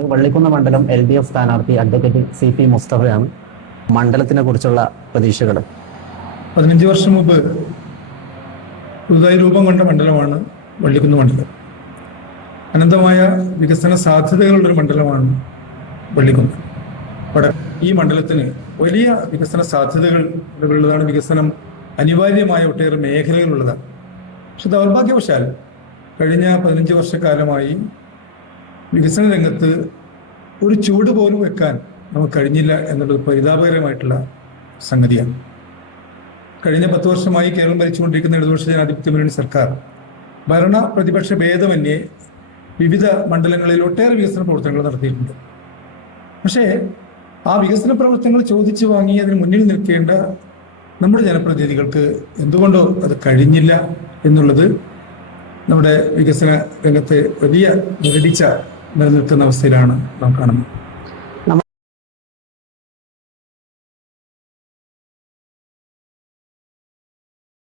വള്ളിക്കുന്ന് മണ്ഡലം LDF സ്ഥാനാർത്ഥി advocate CP മുസ്തഫയാണ്. മണ്ഡലത്തിനെ കുറിച്ചുള്ള പ്രതീക്ഷകൾ. 15 വർഷം മുമ്പ് പുതുതായി രൂപം കൊണ്ട മണ്ഡലമാണ് വള്ളിക്കുന്ന് മണ്ഡലം. അനന്തമായ വികസന സാധ്യതകളുള്ളൊരു മണ്ഡലമാണ് വള്ളിക്കുന്ന്. ഈ മണ്ഡലത്തിന് വലിയ വികസന സാധ്യതകൾ ഉള്ളതാണ്. വികസനം അനിവാര്യമായ ഒട്ടേറെ മേഖലകളുള്ളതാണ്. പക്ഷെ ദൗർഭാഗ്യവശാൽ കഴിഞ്ഞ 15 വർഷക്കാലമായി വികസന രംഗത്ത് ഒരു ചൂട് പോലും വെക്കാൻ നമുക്ക് കഴിഞ്ഞില്ല എന്നുള്ളത് പരിതാപകരമായിട്ടുള്ള സംഗതിയാണ്. കഴിഞ്ഞ 10 വർഷമായി കേരളം ഭരിച്ചുകൊണ്ടിരിക്കുന്ന ഇടതുപക്ഷ ജനാധിപത്യ മുന്നണി സർക്കാർ ഭരണ പ്രതിപക്ഷ ഭേദമന്യേ വിവിധ മണ്ഡലങ്ങളിൽ ഒട്ടേറെ വികസന പ്രവർത്തനങ്ങൾ നടത്തിയിട്ടുണ്ട്. പക്ഷേ ആ വികസന പ്രവർത്തനങ്ങൾ ചോദിച്ചു വാങ്ങി അതിന് മുന്നിൽ നിൽക്കേണ്ട നമ്മുടെ ജനപ്രതിനിധികൾക്ക് എന്തുകൊണ്ടോ അത് കഴിഞ്ഞില്ല എന്നുള്ളത് നമ്മുടെ വികസന രംഗത്തെ വലിയ മുരടിച്ച നിലനിൽക്കുന്ന അവസ്ഥയിലാണ് നാം കാണുന്നത്.